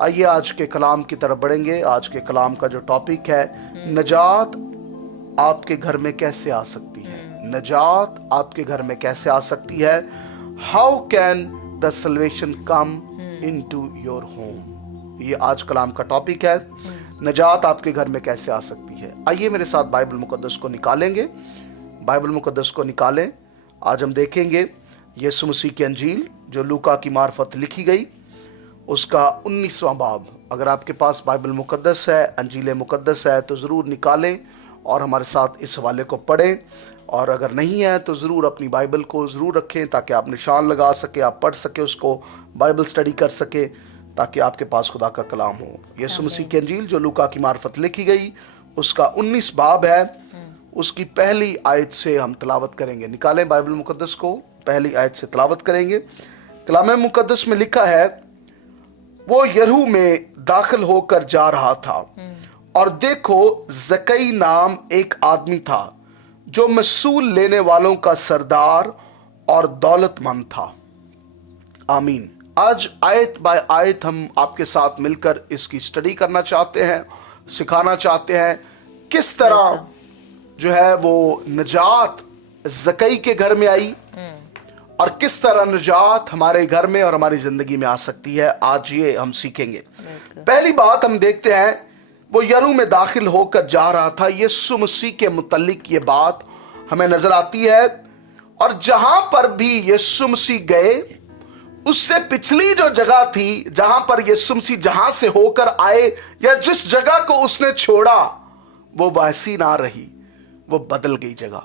आइए आज के कलाम की तरफ बढ़ेंगे। आज के कलाम का जो टॉपिक है, नजात आपके घर में कैसे आ सकती है। नजात आपके घर में कैसे आ सकती है। How can the salvation come into your home. ये आज कलाम का टॉपिक है, नजात आपके घर में कैसे आ सकती है। आइए मेरे साथ बाइबल मुकद्दस को निकालेंगे। बाइबल मुकद्दस को निकालें। आज हम देखेंगे यीशु मसीह की अंजील जो लूका की मार्फत लिखी गई, उसका 19वां बाब। अगर आपके पास बाइबल मुकद्दस है, अंजील मुकद्दस है, तो ज़रूर निकालें और हमारे साथ इस हवाले को पढ़ें। और अगर नहीं है तो ज़रूर अपनी बाइबल को ज़रूर रखें ताकि आप निशान लगा सके, आप पढ़ सके, उसको बाइबल स्टडी कर सके, ताकि आपके पास खुदा का कलाम हो। यीशु मसीह की अंजील जो लूका की मार्फत लिखी गई, उसका 19 बाब है। उसकी पहली आयत से हम तलावत करेंगे। निकालें बाइबल मुकद्दस को, पहली आयत से तलावत करेंगे। कलाम मुकद्दस में लिखा है, वो यरीहो में दाखिल होकर जा रहा था और देखो जकई नाम एक आदमी था जो महसूल लेने वालों का सरदार और दौलतमंद था। आमीन। आज आयत बाय आयत हम आपके साथ मिलकर इसकी स्टडी करना चाहते हैं, सिखाना चाहते हैं किस तरह जो है वो नजात जकई के घर में आई और किस तरह नजात हमारे घर में और हमारी जिंदगी में आ सकती है। आज ये हम सीखेंगे। पहली बात हम देखते हैं, वो यरीहो में दाखिल होकर जा रहा था। यीशु मसीह के मुतल्लिक ये बात हमें नजर आती है। और जहां पर भी यीशु मसीह गए, उससे पिछली जो जगह थी जहां पर यीशु मसीह जहां से होकर आए या जिस जगह को उसने छोड़ा, वो वैसी ना रही, वो बदल गई जगह।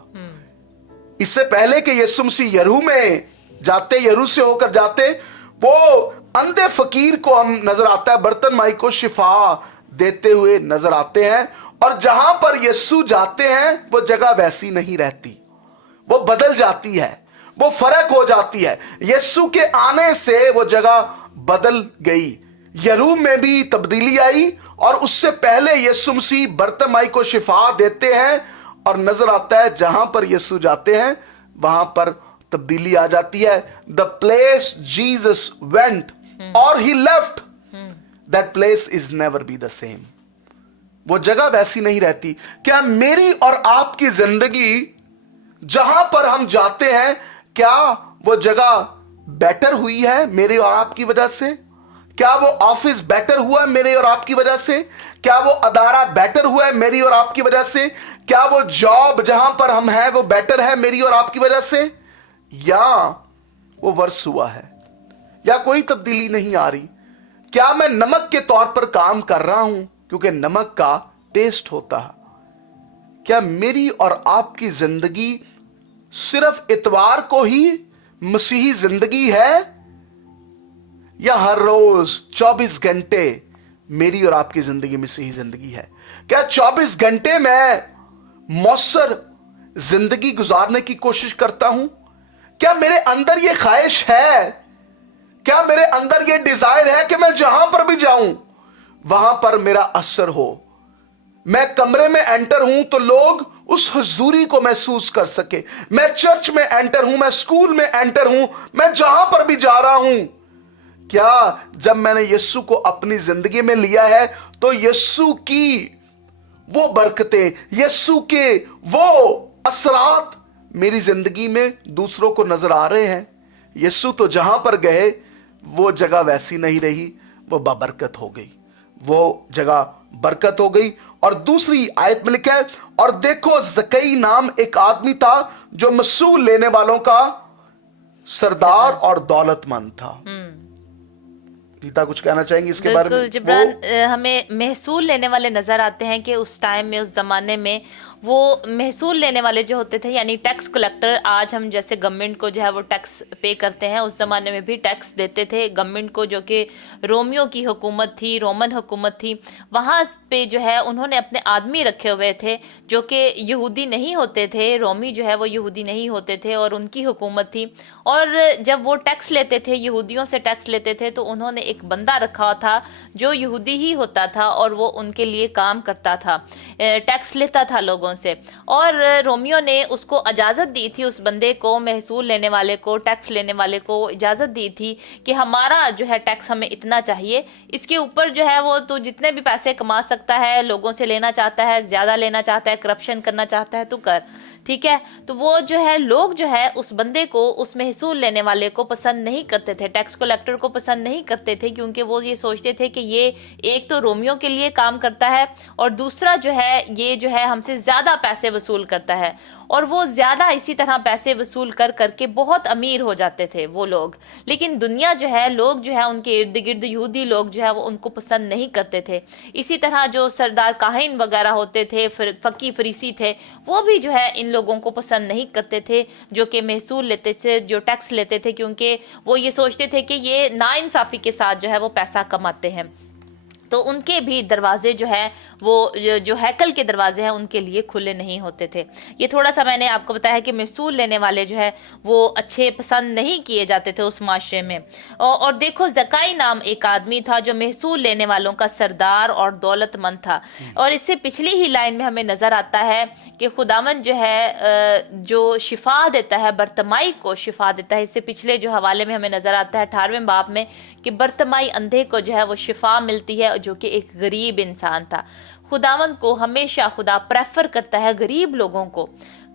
इससे पहले कि यीशु मसीह यरीहो में जाते, यरीहो से होकर जाते, वो अंधे फकीर को हम नजर आता है, बर्तन माई को शिफा देते हुए नजर आते हैं। और जहां पर यीशु जाते हैं वो जगह वैसी नहीं रहती, वो बदल जाती है, वो फर्क हो जाती है। यीशु के आने से वो जगह बदल गई। यरीहो में भी तब्दीली आई और उससे पहले यीशु मसीह बर्तन माई को शिफा देते हैं और नजर आता है जहां पर यीशु जाते हैं वहां पर तब्दीली आ जाती है। द प्लेस जीसस वेंट और he left, that place is never be the same. वो जगह वैसी नहीं रहती। क्या मेरी और आपकी जिंदगी जहां पर हम जाते हैं, क्या वो जगह बेटर हुई है मेरे और आपकी वजह से? क्या वो ऑफिस बेटर हुआ है मेरे और आपकी वजह से? क्या वो अदारा बेटर हुआ है मेरी और आपकी वजह से? क्या वो जॉब जहां पर हम हैं वो बेटर है मेरी और आपकी वजह से? या वो वर्स हुआ है, या कोई तब्दीली नहीं आ रही? क्या मैं नमक के तौर पर काम कर रहा हूं क्योंकि नमक का टेस्ट होता है? क्या मेरी और आपकी जिंदगी सिर्फ इतवार को ही मसीही जिंदगी है, या हर रोज 24 घंटे मेरी और आपकी जिंदगी में सही जिंदगी है? क्या 24 घंटे में मौसर जिंदगी गुजारने की कोशिश करता हूं? क्या मेरे अंदर ये ख्वाहिश है, क्या मेरे अंदर ये डिजायर है कि मैं जहां पर भी जाऊं वहां पर मेरा असर हो? मैं कमरे में एंटर हूं तो लोग उस हुजूरी को महसूस कर सके। मैं चर्च में एंटर हूं, मैं स्कूल में एंटर हूं, मैं जहां पर भी जा रहा हूं, क्या जब मैंने यीशु को अपनी जिंदगी में लिया है तो यीशु की वो बरकतें, यीशु के वो असरात मेरी जिंदगी में दूसरों को नजर आ रहे हैं? यीशु तो जहां पर गए वो जगह वैसी नहीं रही, वो बाबरकत हो गई, वो जगह बरकत हो गई। और दूसरी आयत में लिखा है, और देखो जकई नाम एक आदमी था जो महसूल लेने वालों का सरदार और दौलतमंद था। गीता कुछ कहना चाहेंगी इसके बारे में? जिब्रान, हमें महसूल लेने वाले नजर आते हैं कि उस टाइम में, उस जमाने में वो महसूल लेने वाले जो होते थे, यानी टैक्स कलेक्टर। आज हम जैसे गवर्नमेंट को जो है वो टैक्स पे करते हैं, उस जमाने में भी टैक्स देते थे गवर्नमेंट को, जो कि रोमियो की हुकूमत थी, रोमन हुकूमत थी। वहाँ पे जो है उन्होंने अपने आदमी रखे हुए थे जो कि यहूदी नहीं होते थे, रोमी जो है वो यहूदी नहीं होते थे और उनकी हुकूमत थी। और जब वो टैक्स लेते थे, यहूदियों से टैक्स लेते थे, तो उन्होंने एक बंदा रखा था जो यहूदी ही होता था और वो उनके लिए काम करता था, टैक्स लेता था लोगों سے, اور رومیو نے اس کو اجازت دی تھی, اس بندے کو, محصول لینے والے کو, ٹیکس لینے والے کو اجازت دی تھی کہ ہمارا جو ہے ٹیکس ہمیں اتنا چاہیے, اس کے اوپر جو ہے وہ تو جتنے بھی پیسے کما سکتا ہے, لوگوں سے لینا چاہتا ہے, زیادہ لینا چاہتا ہے, کرپشن کرنا چاہتا ہے تو کر, ٹھیک ہے. تو وہ جو ہے لوگ جو ہے اس بندے کو, اس محصول لینے والے کو پسند نہیں کرتے تھے, ٹیکس کلیکٹر کو پسند نہیں کرتے تھے, کیونکہ وہ یہ سوچتے تھے کہ یہ ایک تو رومیو کے لیے کام کرتا ہے, اور دوسرا جو ہے یہ جو ہے ہم سے زیادہ پیسے وصول کرتا ہے, اور وہ زیادہ اسی طرح پیسے وصول کر کر کے بہت امیر ہو جاتے تھے وہ لوگ. لیکن دنیا جو ہے, لوگ جو ہے ان کے ارد گرد یہودی لوگ جو ہے وہ ان کو پسند نہیں کرتے تھے. اسی طرح جو سردار کاہن وغیرہ ہوتے تھے, فقی فریسی تھے, وہ بھی جو ہے ان لوگوں کو پسند نہیں کرتے تھے جو کہ محصول لیتے تھے, جو ٹیکس لیتے تھے, کیونکہ وہ یہ سوچتے تھے کہ یہ ناانصافی کے ساتھ جو ہے وہ پیسہ کماتے ہیں. تو ان کے بھی دروازے جو ہے وہ جو ہیکل کے دروازے ہیں ان کے لیے کھلے نہیں ہوتے تھے. یہ تھوڑا سا میں نے آپ کو بتایا کہ محصول لینے والے جو ہے وہ اچھے پسند نہیں کیے جاتے تھے اس معاشرے میں. اور دیکھو, زکائی نام ایک آدمی تھا جو محصول لینے والوں کا سردار اور دولت مند تھا, اور اس سے پچھلی ہی لائن میں ہمیں نظر آتا ہے کہ خداوند جو ہے جو شفا دیتا ہے, برتمائی کو شفا دیتا ہے. اس سے پچھلے جو حوالے میں ہمیں نظر آتا ہے 18ویں باب میں کہ برتمائی اندھے کو جو ہے وہ شفا ملتی ہے, جو کہ ایک غریب انسان تھا. خداوند کو ہمیشہ خدا پریفر کرتا ہے غریب لوگوں کو,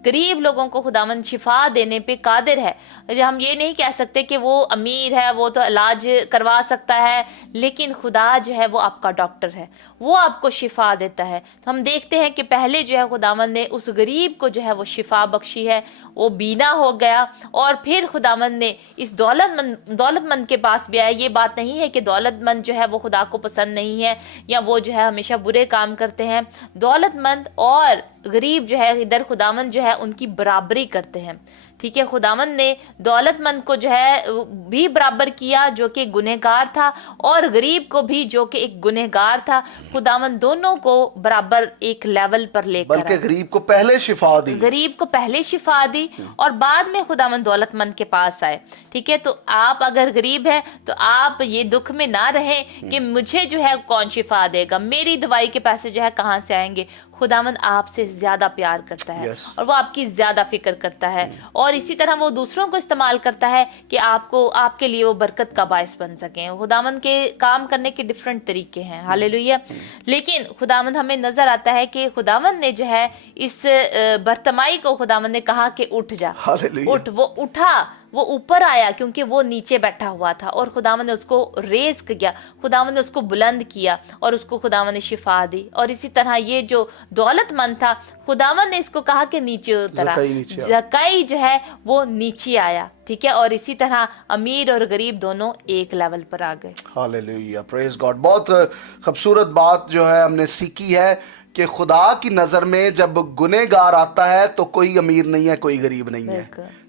غریب لوگوں کو خداوند شفا دینے پہ قادر ہے. ہم یہ نہیں کہہ سکتے کہ وہ امیر ہے, وہ تو علاج کروا سکتا ہے, لیکن خدا جو ہے وہ آپ کا ڈاکٹر ہے, وہ آپ کو شفا دیتا ہے. تو ہم دیکھتے ہیں کہ پہلے جو ہے خداوند نے اس غریب کو جو ہے وہ شفا بخشی ہے, وہ بینا ہو گیا, اور پھر خداوند نے اس دولت مند کے پاس بھی آیا. یہ بات نہیں ہے کہ دولت مند جو ہے وہ خدا کو پسند نہیں ہے, یا وہ جو ہے ہمیشہ برے کام کرتے ہیں. دولت مند اور غریب جو ہے ادھر خداوند جو ہے ان کی برابری کرتے ہیں, ٹھیک ہے. خداوند نے دولت مند کو جو ہے بھی برابر کیا جو کہ گنہگار تھا, اور غریب کو بھی جو کہ ایک گنہگار تھا. خداوند دونوں کو برابر ایک لیول پر لے کر, بلکہ غریب کو پہلے شفا دی, غریب کو پہلے شفا دی, اور بعد میں خداوند دولت مند کے پاس آئے, ٹھیک ہے. تو آپ اگر غریب ہیں تو آپ یہ دکھ میں نہ رہیں کہ مجھے جو ہے کون شفا دے گا, میری دوائی کے پیسے جو ہے کہاں سے آئیں گے. خداوند آپ سے زیادہ پیار کرتا ہے, اور وہ آپ کی زیادہ فکر کرتا ہے, اور اسی طرح وہ دوسروں کو استعمال کرتا ہے کہ آپ کے لیے وہ برکت کا باعث بن سکیں. خداوند کے کام کرنے کے ڈیفرنٹ طریقے ہیں, ہاللیلویہ. لیکن خداوند ہمیں نظر آتا ہے کہ خداوند نے جو ہے اس برتمائی کو خداوند نے کہا کہ اٹھ جا, اٹھ. وہ اٹھا, وہ اوپر آیا کیونکہ وہ نیچے بیٹھا ہوا تھا, اور خداوند نے اس کو ریز کیا, خداوند نے اس کو بلند کیا, اور اس کو خداوند نے شفا دی. اور اسی طرح یہ جو دولت مند تھا, خداوند نے اس کو کہا کہ نیچے اترا, زکائی جو ہے وہ نیچے آیا, ٹھیک ہے. اور اسی طرح امیر اور غریب دونوں ایک لیول پر آ گئے. ہاللیلویہ, پریز گاڈ. بہت خوبصورت بات جو ہے ہم نے سیکھی ہے کہ خدا کی نظر میں جب گنہگار آتا ہے تو کوئی امیر نہیں ہے, کوئی غریب نہیں ہے,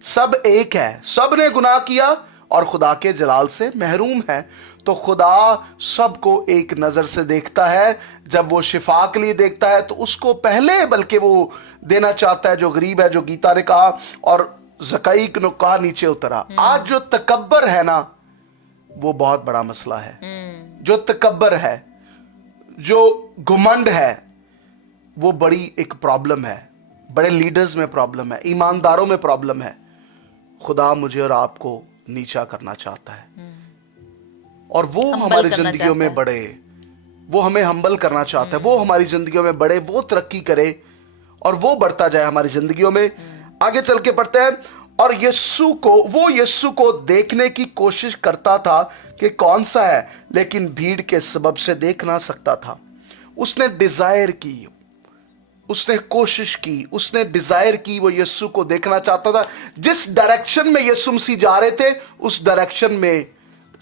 سب ایک ہے. سب نے گناہ کیا اور خدا کے جلال سے محروم ہے. تو خدا سب کو ایک نظر سے دیکھتا ہے. جب وہ شفا کے لیے دیکھتا ہے تو اس کو پہلے بلکہ وہ دینا چاہتا ہے جو غریب ہے, جو گیتا نے کہا, اور زکائی نے کہا نیچے اترا. آج جو تکبر ہے نا وہ بہت بڑا مسئلہ ہے. جو تکبر ہے, جو گھمنڈ ہے, وہ بڑی ایک پرابلم ہے. بڑے لیڈرز میں پرابلم ہے, ایمانداروں میں پرابلم ہے. خدا مجھے اور آپ کو نیچا کرنا چاہتا ہے, اور وہ ہماری زندگیوں میں بڑھے, وہ ہمیں ہمبل کرنا چاہتا ہے, وہ ہماری زندگیوں میں بڑھے, وہ ترقی کرے اور وہ بڑھتا جائے ہماری زندگیوں میں. آگے چل کے پڑھتے ہیں. اور یسوع کو دیکھنے کی کوشش کرتا تھا کہ کون سا ہے, لیکن بھیڑ کے سبب سے دیکھ نہ سکتا تھا. اس نے ڈیزائر کی, اس نے کوشش کی, اس نے ڈیزائر کی, وہ یسوع کو دیکھنا چاہتا تھا. جس ڈائریکشن میں یسوع مسیح جا رہے تھے اس ڈائریکشن میں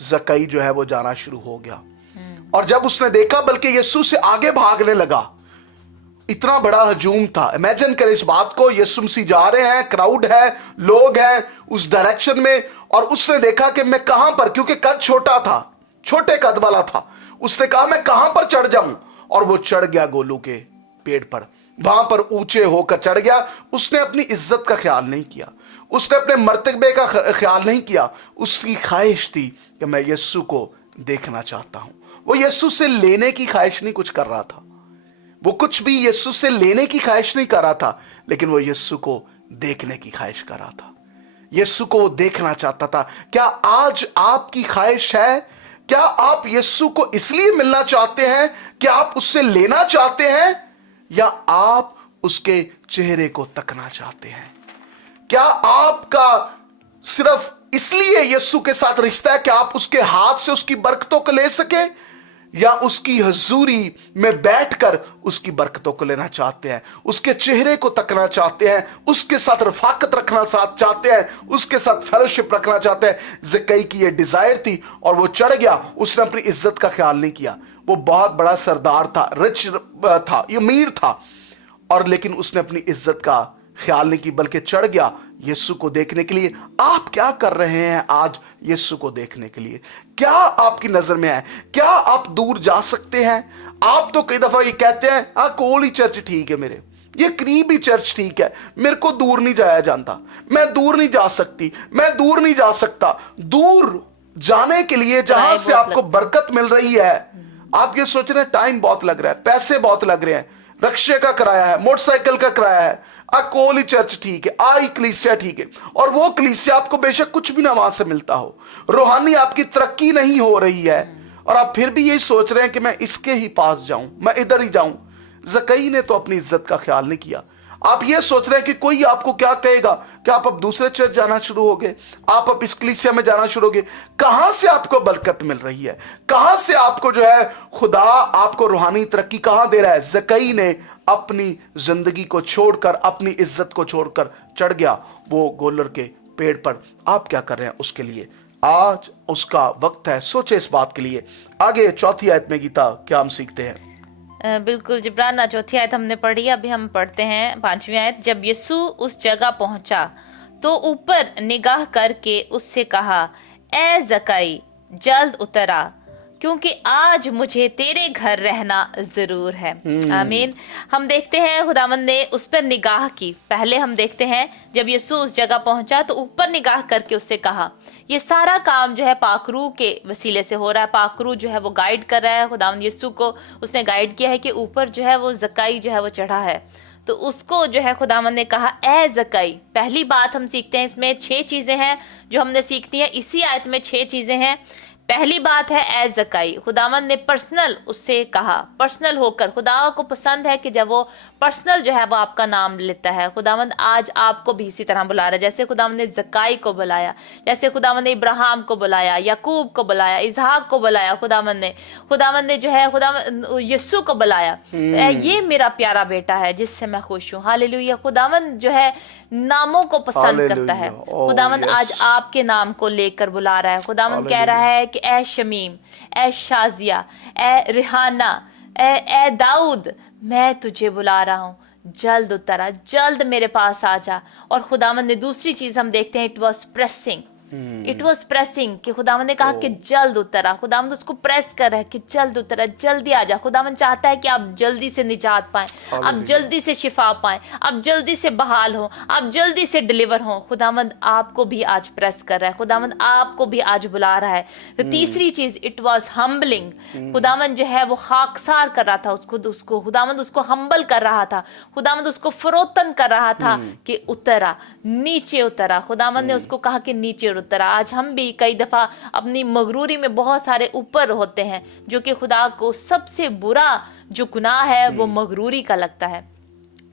زکائی جو ہے وہ جانا شروع ہو گیا. اور جب اس نے دیکھا بلکہ یسوع سے آگے بھاگنے لگا. اتنا بڑا ہجوم تھا. امیجن کریں اس بات کو, یسوع مسیح جا رہے ہیں, کراؤڈ ہے, لوگ ہیں اس ڈائریکشن میں, اور اس نے دیکھا کہ میں کہاں پر, کیونکہ قد چھوٹا تھا, چھوٹے قد والا تھا, اس نے کہا میں کہاں پر چڑھ جاؤں, اور وہ چڑھ گیا گولو کے پیڑ پر. وہاں پر اونچے ہو کر چڑھ گیا. اس نے اپنی عزت کا خیال نہیں کیا, اس نے اپنے مرتبے کا خیال نہیں کیا. اس کی خواہش تھی کہ میں یسوع کو دیکھنا چاہتا ہوں. وہ یسوع سے لینے کی خواہش نہیں کچھ کر رہا تھا, वो कुछ भी यीशु से लेने की ख्वाहिश नहीं कर रहा था, लेकिन वो यीशु को देखने की ख्वाहिश कर रहा था। यीशु को वो देखना चाहता था। क्या आज आपकी ख्वाहिश है? क्या आप यीशु को इसलिए मिलना चाहते हैं कि आप उससे लेना चाहते हैं, या आप उसके चेहरे को तकना चाहते हैं? क्या आपका सिर्फ इसलिए यीशु के साथ रिश्ता है कि आप उसके हाथ से उसकी बरकतों को ले सके, या उसकी हजूरी में बैठकर उसकी बरकतों को लेना चाहते हैं, उसके चेहरे को तकना चाहते हैं, उसके साथ रफाकत रखना चाहते हैं, उसके साथ फेलोशिप रखना चाहते हैं? ज़कई की ये डिजायर थी और वो चढ़ गया। उसने अपनी इज्जत का ख्याल नहीं किया। वो बहुत बड़ा सरदार था, रिच था, अमीर था, और लेकिन उसने अपनी इज्जत का ख्याल नहीं की, बल्कि चढ़ गया यीशु को देखने के लिए। आप क्या कर रहे हैं आज यीशु को देखने के लिए? क्या आपकी नजर में है? क्या आप दूर जा सकते हैं? आप तो कई दफा ये कहते हैं कोल ही चर्च ठीक है, मेरे ये करीब ही चर्च ठीक है, मेरे को दूर नहीं जाया जाता, मैं दूर नहीं जा सकती, मैं दूर नहीं जा सकता। दूर जाने के लिए जहां से आपको बरकत मिल रही है, आप ये सोच रहे हैं टाइम बहुत लग रहा है, पैसे बहुत लग रहे हैं, रिक्शे का किराया है, मोटरसाइकिल का किराया है, कोली चर्च ठीक है, आई कलीसिया ठीक है, और वो कलीसिया आपको बेशक कुछ भी ना वहां से मिलता हो, रूहानी आपकी तरक्की नहीं हो रही है, और आप फिर भी यही सोच रहे हैं कि मैं इसके ही पास जाऊं, मैं इधर ही जाऊं। ज़कई ने तो अपनी इज्जत का ख्याल नहीं किया। आप ये सोच रहे हैं कि कोई आपको क्या कहेगा, कि आप अब दूसरे चर्च जाना शुरू हो गए, आप अब इस कलीसिया में जाना शुरू हो गए। कहां से आपको बरकत मिल रही है? कहां से आपको जो है खुदा आपको रूहानी तरक्की कहां दे रहा है? ज़कई ने अपनी जिंदगी को छोड़कर, अपनी इज्जत को छोड़कर चढ़ गया वो गोलर के पेड़ पर। आप क्या कर रहे हैं उसके लिए? आज उसका वक्त है, सोचे इस बात के लिए। आगे चौथी आयत में गीता क्या हम सीखते हैं? बिल्कुल जिब्रान, चौथी आयत हमने पढ़ी, अभी हम पढ़ते हैं पांचवी आयत। जब यीशु उस जगह पहुंचा तो ऊपर निगाह करके उससे कहा, ए ज़कई जल्द उतर आ, क्योंकि आज मुझे तेरे घर रहना जरूर है। आमीन। हम देखते हैं खुदावंद ने उस पर निगाह की। पहले हम देखते हैं जब यीशु उस जगह पहुंचा तो ऊपर निगाह करके उससे कहा। ये सारा काम जो है पाकरू के वसीले से हो रहा है। पाकरू जो है वो गाइड कर रहा है, खुदावंद यीशु को उसने गाइड किया है कि ऊपर जो है वो ज़कई जो है वो चढ़ा है। तो उसको जो है खुदावंद ने कहा, ए ज़कई। पहली बात हम सीखते हैं, इसमें 6 चीजें हैं जो हमने सीखती हैं। इसी आयत में 6 चीजें हैं। पहली बात है ए ज़कई। खुदावंद ने पर्सनल उससे कहा, पर्सनल होकर। खुदा को पसंद है कि जब वो पर्सनल जो है वो आपका नाम लेता है। खुदावंद आज आपको भी इसी तरह बुला रहा है, जैसे खुदावंद ने ज़कई को बुलाया, जैसे खुदावंद ने इब्राहिम को बुलाया, याकूब को बुलाया, इसहाक को बुलाया। खुदावंद ने जो है खुदावंद यीशु को बुलाया, ये मेरा प्यारा बेटा है जिससे मैं खुश हूँ। हालेलुया। खुदावंद जो है नामों को पसंद करता है। खुदावंद आज आपके नाम को लेकर बुला रहा है। खुदावंद कह रहा है कि ए शमीम, ए शाजिया, ए रिहाना, ए दाऊद, मैं तुझे बुला रहा हूँ, जल्द उतरा, जल्द मेरे पास आ जा। और खुदावंद ने दूसरी चीज हम देखते हैं, it was pressing. It was pressing कि खुदावंद ने कहा कि जल्द उतरा। खुदावंद उसको प्रेस कर रहा है कि जल्द उतरा, जल्दी आ जा। खुदावंद चाहता है कि आप जल्दी से निजात पाएं, आप जल्दी से शिफा पाएं, आप जल्दी से बहाल हो, आप जल्दी से डिलीवर हो। खुदावंद आपको भी आज प्रेस कर रहा है, खुदावंद आपको भी आज बुला रहा है। तो तीसरी चीज, इट वॉज हम्बलिंग। खुदावंद जो है वो खाकसार कर रहा था उसको खुदावंद उसको हम्बल कर रहा था। खुदावंद उसको फरोतन कर रहा था कि उतरा, नीचे उतरा। खुदावंद ने उसको कहा कि नीचे उतरा। आज हम भी कई दफा अपनी मगरूरी में बहुत सारे ऊपर होते हैं, जो कि खुदा को सबसे बुरा जो गुनाह है वो मगरूरी का लगता है,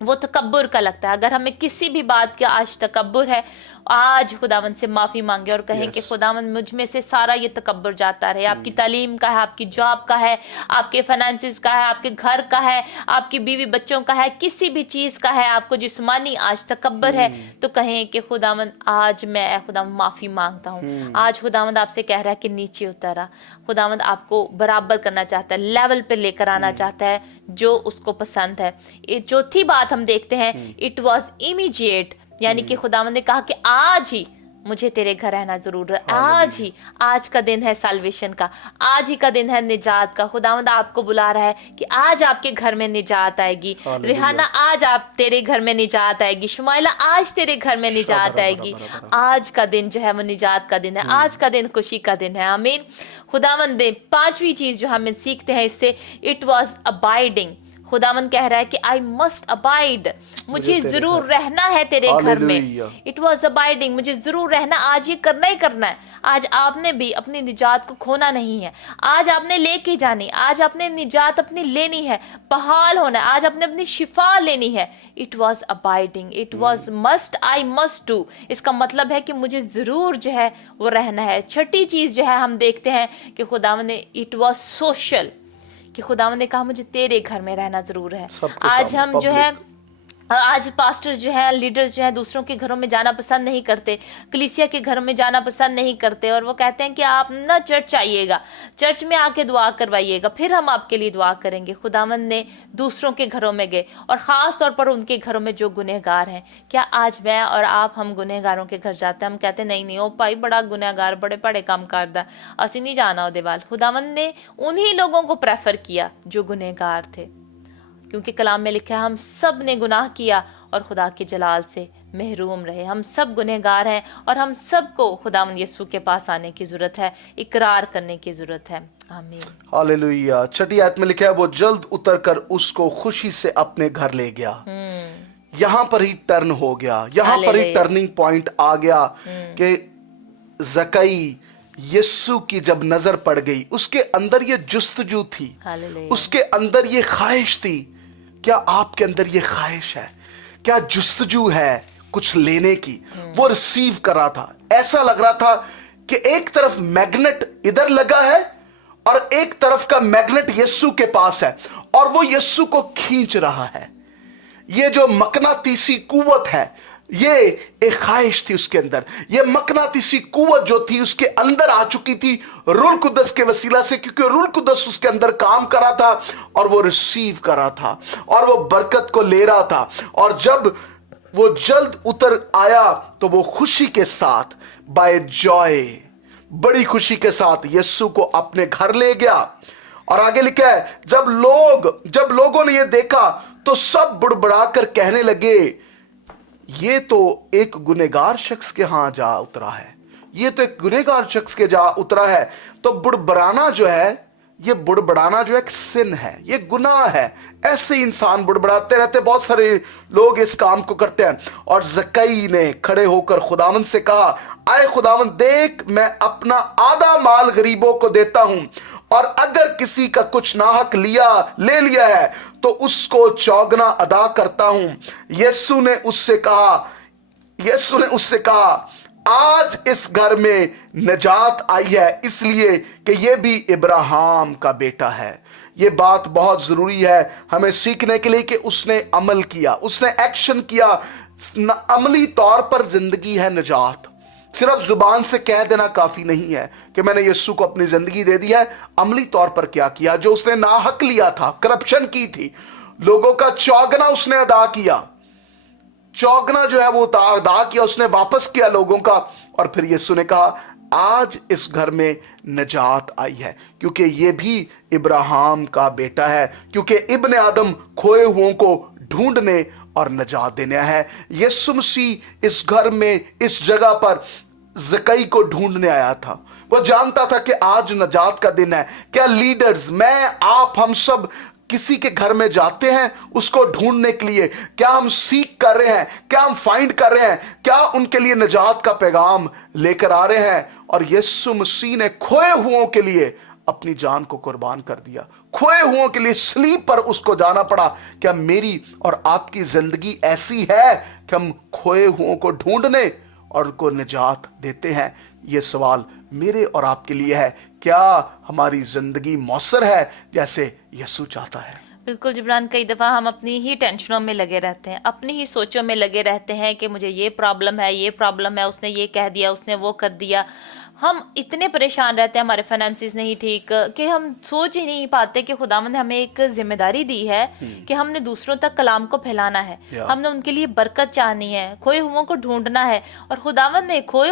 वो तकब्बुर का लगता है। अगर हमें किसी भी बात का आज तकब्बुर है, आज खुदावंद से माफी मांगे और कहें कि खुदावंद मुझ में से सारा ये तकब्बुर जाता रहे। आपकी तालीम का है, आपकी जॉब का है, आपके फाइनेंसिस का है, आपके घर का है, आपकी बीवी बच्चों का है, किसी भी चीज का है, आपको जिस्मानी आज तकब्बुर है, तो कहें कि खुदावंद आज मैं खुदावंद माफी मांगता हूँ। आज खुदावंद आपसे कह रहा है कि नीचे उतरा। खुदावंद आपको बराबर करना चाहता है, लेवल पे लेकर आना चाहता है जो उसको पसंद है। चौथी बात हम देखते हैं, इट वॉज इमीडिएट, यानी कि खुदावंद ने कहा कि आज ही मुझे तेरे घर रहना जरूर है। आज ही, आज का दिन है साल्वेशन का, आज ही का दिन है निजात का। खुदावंद आपको बुला रहा है कि आज आपके घर में निजात आएगी। रिहाना, आज आप तेरे घर में निजात आएगी। शुमाइला, आज तेरे घर में निजात आएगी। आज का दिन जो है वो निजात का दिन है, आज का दिन खुशी का दिन है। आमीन। खुदावंद ने 5वीं चीज जो हमें सीखते हैं इससे, इट वॉज अबाइडिंग। खुदावन कह रहा है कि आई मस्ट अबाइड, मुझे तेरे जरूर घर। रहना है तेरे घर में। Hallelujah. इट वॉज अबाइडिंग, मुझे जरूर रहना, आज ये करना ही करना है। आज आपने भी अपनी निजात को खोना नहीं है, आज आपने लेके जानी, आज आपने निजात अपनी लेनी है, बहाल होना है, आज आपने अपनी शिफा लेनी है। It was abiding, it was must, I must do. इसका मतलब है कि मुझे जरूर जो है वो रहना है। छठी चीज जो है हम देखते हैं कि खुदावन ने, इट वॉज सोशल, कि खुदावन ने कहा मुझे तेरे घर में रहना जरूर है। सबके आज सामने, हम जो है, public। आज पास्टर जो है, लीडर्स जो है दूसरों के घरों में जाना पसंद नहीं करते, कलीसिया के घरों में जाना पसंद नहीं करते, और वो कहते हैं कि आप ना चर्च आइएगा, चर्च में आके दुआ करवाइएगा, फिर हम आपके लिए दुआ करेंगे। खुदावन ने दूसरों के घरों में गए, और ख़ास तौर पर उनके घरों में जो गुनहगार हैं। क्या आज मैं और आप, हम गुनहगारों के घर जाते हैं, हम कहते हैं नहीं नहीं, ओ भाई बड़ा गुनहगार, बड़े बड़े काम करदा, असी नहीं जाना ओदे वाल। खुदावन ने उन्हीं लोगों को प्रेफर किया जो गुनहगार थे, क्योंकि कलाम में लिखा है हम सब ने गुनाह किया और खुदा के जलाल से महरूम रहे। हम सब गुनहगार हैं और हम सबको खुदावंद यीशु के पास आने की जरूरत है, इकरार करने की जरूरत है। आमीन। हालेलुया। छठी आयत में लिखा है वो जल्द उतरकर उसको खुशी से अपने घर ले गया। यहाँ पर ही टर्न हो गया, यहाँ पर ही टर्निंग पॉइंट आ गया कि जकई यीशु की जब नजर पड़ गई, उसके अंदर ये जुस्तजू थी, उसके अंदर ये ख्वाहिश थी। क्या आपके अंदर ये ख्वाहिश है? क्या जुस्तजू है कुछ लेने की? वो रिसीव कर रहा था। ऐसा लग रहा था कि एक तरफ मैग्नेट इधर लगा है और एक तरफ का मैग्नेट यीशु के पास है, और वो यीशु को खींच रहा है। ये जो मकनातीसी कुव्वत है, ये एक ख्वाहिश थी उसके अंदर। ये मकनातीसी कुव्वत जो थी उसके अंदर आ चुकी थी रूह कुदस के वसीला से, क्योंकि रूह कुदस उसके अंदर काम कर रहा था और वो रिसीव कर रहा था और वो बरकत को ले रहा था। और जब वो जल्द उतर आया तो वो खुशी के साथ, बाय जॉय, बड़ी खुशी के साथ यीशु को अपने घर ले गया। और आगे लिखा है जब लोगों ने ये देखा तो सब बुड़बुड़ाकर कहने लगे, ये तो एक गुनहगार शख्स के यहां जा उतरा है, ये तो एक गुनहगार शख्स के जा उतरा है। तो बुड़बड़ाना जो है, ये बुड़बड़ाना जो एक सिन है, ये गुनाह है। ऐसे इंसान बुड़बड़ाते रहते, बहुत सारे लोग इस काम को करते हैं। और जकई ने खड़े होकर खुदावंद से कहा, आए खुदावंद, देख मैं अपना आधा माल गरीबों को देता हूं, और अगर किसी का कुछ नाहक ले लिया है तो उसको चौगना अदा करता हूं। यीशु ने उससे कहा, आज इस घर में नजात आई है, इसलिए कि यह भी इब्राहिम का बेटा है। यह बात बहुत जरूरी है हमें सीखने के लिए कि उसने अमल किया, उसने एक्शन किया। अमली तौर पर जिंदगी है नजात। सिर्फ जुबान से कह देना काफी नहीं है कि मैंने यीशु को अपनी जिंदगी दे दी है। अमली तौर पर क्या किया? जो उसने नाहक लिया था, करप्शन की थी, लोगों का चौगना उसने अदा किया, चौगना जो है वो अदा किया, उसने वापस किया लोगों का। और फिर यीशु ने कहा, आज इस घर में नजात आई है, क्योंकि ये भी इब्राहिम का बेटा है, क्योंकि इब्ने आदम खोए हुओं को ढूंढने और नजात देने है। यीशु मसीह इस घर में, इस जगह पर जकई को ढूंढने आया था। वो जानता था कि आज नजात का दिन है। क्या लीडर्स, मैं, आप, हम सब किसी के घर में जाते हैं उसको ढूंढने के लिए? क्या हम सीख कर रहे हैं? क्या हम फाइंड कर रहे हैं? क्या उनके लिए नजात का पैगाम लेकर आ रहे हैं? और यीशु मसीह ने खोए हुओं के लिए अपनी जान को कुर्बान कर दिया। खोए हुओं के लिए सलीब पर उसको जाना पड़ा। क्या मेरी और आपकी जिंदगी ऐसी है कि हम खोए हुओं को ढूंढने और उनको निजात देते हैं? यह सवाल मेरे और आपके लिए है। क्या हमारी जिंदगी मौसर है जैसे यीशु चाहता है? बिल्कुल जिब्रान, कई दफ़ा हम अपनी ही टेंशनों में लगे रहते हैं, अपनी ही सोचों में लगे रहते हैं कि मुझे ये प्रॉब्लम है, उसने ये कह दिया, उसने वो कर दिया। हम इतने परेशान रहते हैं, हमारे फाइनेंसिस नहीं ठीक, कि हम सोच ही नहीं पाते कि खुदावंद ने हमें एक जिम्मेदारी दी है कि हमने दूसरों तक कलाम को फैलाना है, हमने उनके लिए बरकत चाहनी है, खोए हुओं को ढूंढना है। और खुदावंद ने खोए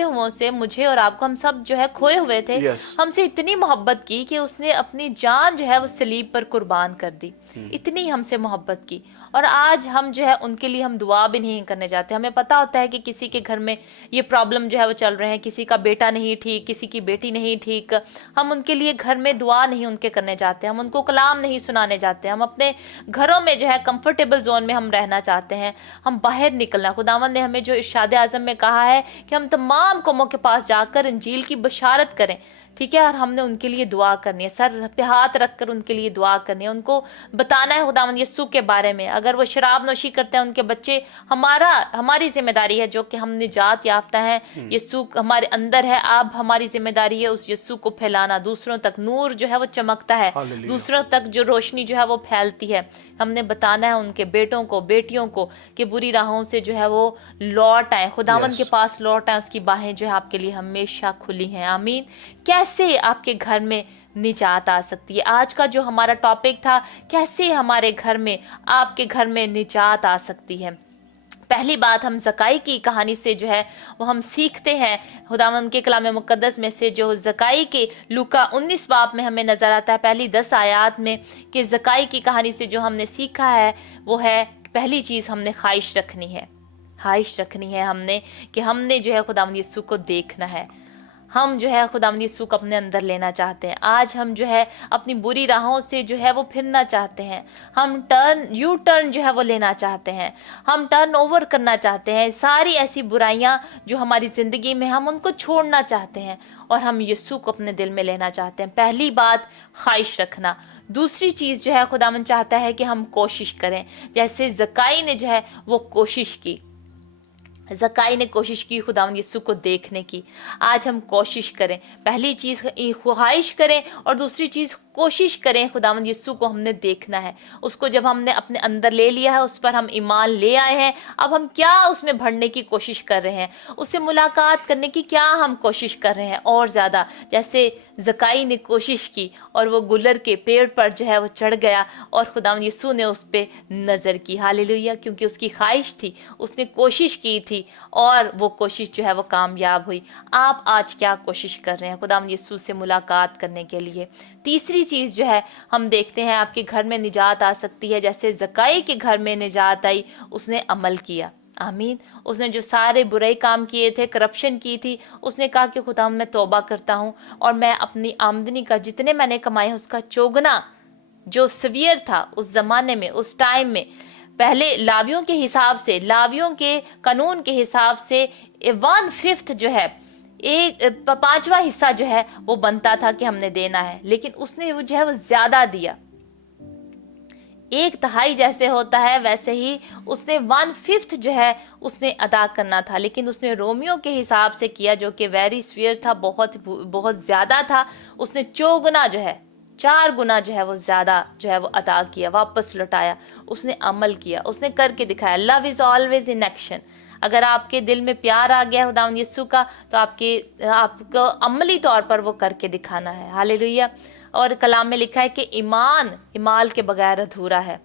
हुओं से मुझे और आपको, हम सब जो है खोए हुए थे, हमसे इतनी मोहब्बत की कि उसने अपनी जान जो है वो सलीब पर कुर्बान कर दी। इतनी हमसे मोहब्बत की। और आज हम जो है उनके लिए हम दुआ भी नहीं करने जाते। हमें पता होता है कि किसी के घर में ये प्रॉब्लम जो है वो चल रहे हैं, हैं, किसी का बेटा नहीं ठीक, किसी की बेटी नहीं ठीक, हम उनके लिए घर में दुआ नहीं उनके करने जाते, हम उनको कलाम नहीं सुनाने जाते, हम अपने घरों में जो है कंफर्टेबल जोन में हम रहना चाहते हैं, हम बाहर निकलना। खुदावंद ने हमें जो इरशाद आज़म में कहा है कि हम तमाम कौमों के पास जाकर इंजील की बशारत करें, ठीक है, और हमने उनके लिए दुआ करनी है, सर पे हाथ रखकर उनके लिए दुआ करनी है, उनको बताना है खुदावंद यीशु के बारे में। अगर वो शराब नोशी करते हैं उनके बच्चे, हमारी जिम्मेदारी है जो कि हम निजात याफ्ता हैं, यीशु हमारे अंदर है, अब हमारी जिम्मेदारी है उस यीशु को फैलाना, दूसरों तक नूर जो है वो चमकता है, दूसरों तक जो रोशनी जो है वो फैलती है। हमने बताना है उनके बेटों को, बेटियों को कि बुरी राहों से जो है वो लौट आए, खुदावंद के पास लौट आए, उसकी बाहें जो है आपके लिए हमेशा खुली हैं। आमीन। कैसे आपके घर में निजात आ सकती है, आज का जो हमारा टॉपिक था, कैसे हमारे घर में, आपके घर में निजात आ सकती है। पहली बात हम ज़काई की कहानी से जो है वो हम सीखते हैं, खुदावंद के कलाम मुक़द्दस में से जो ज़काई के लूका 19 बाब में हमें नज़र आता है, पहली 10 आयात में, कि ज़काई की कहानी से जो हमने सीखा है वो है, पहली चीज़ हमने ख्वाहिश रखनी है, ख्वाहिश रखनी है हमने कि हमने जो है खुदावंद यीशु को देखना है, हम जो है खुदावंद यीशु को अपने अंदर लेना चाहते हैं। आज हम जो है अपनी बुरी राहों से जो है वो फिरना चाहते हैं, हम यू टर्न जो है वो लेना चाहते हैं, हम टर्न ओवर करना चाहते हैं, सारी ऐसी बुराइयां जो हमारी ज़िंदगी में, हम उनको छोड़ना चाहते हैं और हम यीशु को अपने दिल में लेना चाहते हैं। पहली बात ख्वाहिश रखना। दूसरी चीज़ जो है खुदावंद चाहता है कि हम कोशिश करें, जैसे ज़काई ने जो है वो कोशिश की, ज़काई ने कोशिश की खुदावंद यीशु को देखने की। आज हम कोशिश करें, पहली चीज़ ख्वाहिश करें और दूसरी चीज़ कोशिश करें, खुदावंद यीशु को हमने देखना है, उसको जब हमने अपने अंदर ले लिया है, उस पर हम ईमान ले आए हैं, अब हम क्या उसमें बढ़ने की कोशिश कर रहे हैं, उससे मुलाकात करने की क्या हम कोशिश कर रहे हैं और ज़्यादा। जैसे ज़काई ने कोशिश की और वो गुलर के पेड़ पर जो है वो चढ़ गया और खुदावंद यीशु ने उस पर नज़र की, हालेलुया, क्योंकि उसकी ख्वाहिश थी, उसने कोशिश की थी और वो कोशिश जो है वो कामयाब हुई। आप आज क्या कोशिश कर रहे हैं खुदावंद यीशु से मुलाकात करने के लिए? तीसरी चीज़ जो है हम देखते हैं आपके घर में निजात आ सकती है, जैसे ज़काई के घर में निजात आई, उसने अमल किया। आमीन। उसने जो सारे बुरे काम किए थे, करप्शन की थी, उसने कहा कि खुदा मैं तौबा करता हूँ और मैं अपनी आमदनी का जितने मैंने कमाए उसका चौगुना, जो सवियर था उस ज़माने में, उस टाइम में, पहले लावियों के हिसाब से, लावियों के कानून के हिसाब से 1/5 जो है, एक 5वां हिस्सा जो है वो बनता था कि हमने देना है, लेकिन उसने वो जो है वो ज्यादा दिया। 1/3 जैसे होता है वैसे ही उसने 1/5 जो है उसने अदा करना था, लेकिन उसने रोमियो के हिसाब से किया जो कि वेरी स्वीयर था, बहुत ज्यादा था। उसने 4 गुना जो है, 4 गुना जो है वो ज्यादा जो है वो अदा किया, वापस लौटाया, उसने अमल किया, उसने करके दिखाया। Love is always in action. अगर आपके दिल में प्यार आ गया खुदावंद यीशु का, तो आपको अमली तौर पर वो करके दिखाना है। हालेलुया। और कलाम में लिखा है कि ईमान इमाल के बगैर अधूरा है,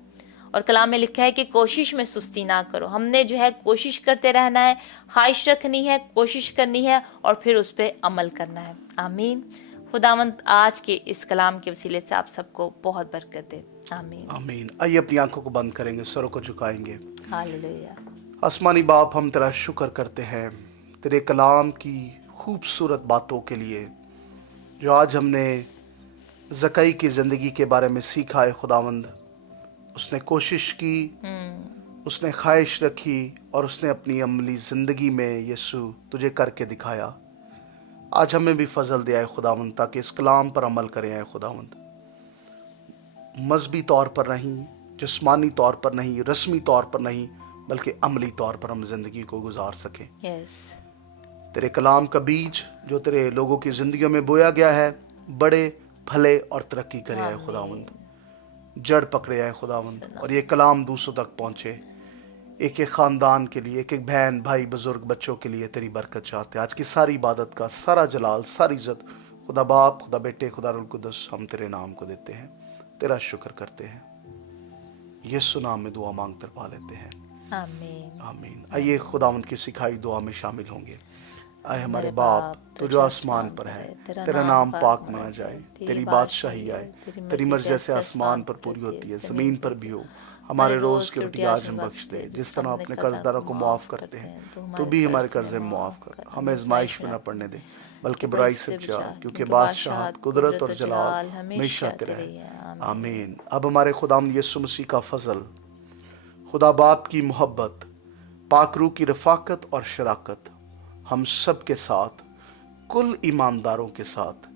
और कलाम में लिखा है कि कोशिश में सुस्ती ना करो। हमने जो है कोशिश करते रहना है, ख्वाहिश रखनी है, कोशिश करनी है और फिर उस पर अमल करना है। आमीन। खुदावंद आज के इस कलाम के वसीले से आप सबको बहुत बरकत दे। आमीन आमीन। आइए अपनी आंखों को बंद करेंगे, सरों को झुकाएंगे। हालेलुया। आसमानी बाप, हम तेरा शुक्र करते हैं तेरे कलाम की खूबसूरत बातों के लिए जो आज हमने ज़काई की ज़िंदगी के बारे में सीखा है। खुदावंद, उसने कोशिश की, उसने ख्वाहिश रखी और उसने अपनी अमली ज़िंदगी में यीशु तुझे करके दिखाया। आज हमें भी फजल दिया है खुदावंद, ताकि इस कलाम पर अमल करें है खुदावंद, मजहबी तौर पर नहीं, जिस्मानी तौर पर नहीं, रस्मी तौर पर नहीं, बल्कि अमली तौर पर हम जिंदगी को गुजार सकें। तेरे कलाम का बीज जो तेरे लोगों की जिंदगियों में बोया गया है, बड़े फले और तरक्की करे है खुदावंद, जड़ पकड़े है खुदावंद, और ये कलाम दूसरों तक पहुंचे। एक एक खानदान के लिए, एक एक बहन भाई बुजुर्ग बच्चों के लिए तेरी बरकत चाहते हैं। आज की सारी इबादत का सारा जलाल, सारी इज्जत खुदा बाप, खुदा बेटे, खुदा रुल कुद्दस हम तेरे नाम को देते हैं, तेरा शुक्र करते हैं। यीशु नाम में दुआ मांग पा लेते हैं। आमीन आमीन। आइए खुदावंद की सिखाई दुआ में शामिल होंगे। आए हमारे बाप, तू जो आसमान पर है, तेरा नाम पाक माना जाए, तेरी बादशाही आए, तेरी मर्जी जैसे आसमान पर पूरी होती है जमीन पर भी हो। ہمارے روز کی روٹی آج ہم بخش دے، جس طرح ہم اپنے قرض داروں کو معاف کرتے ہیں تو بھی ہمارے قرضے معاف کر، ہمیں آزمائش میں نہ پڑنے دے بلکہ برائی سے بچا، کیونکہ بادشاہت، قدرت اور جلال ہمیشہ تیرے ہیں، آمین۔ اب ہمارے خداوند یسوع مسیح کا فضل، خدا باپ کی محبت، پاک روح کی رفاقت اور شراکت ہم سب کے ساتھ، کل ایمانداروں کے ساتھ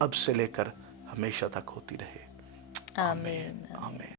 اب سے لے کر ہمیشہ تک ہوتی رہے، آمین۔ آمین۔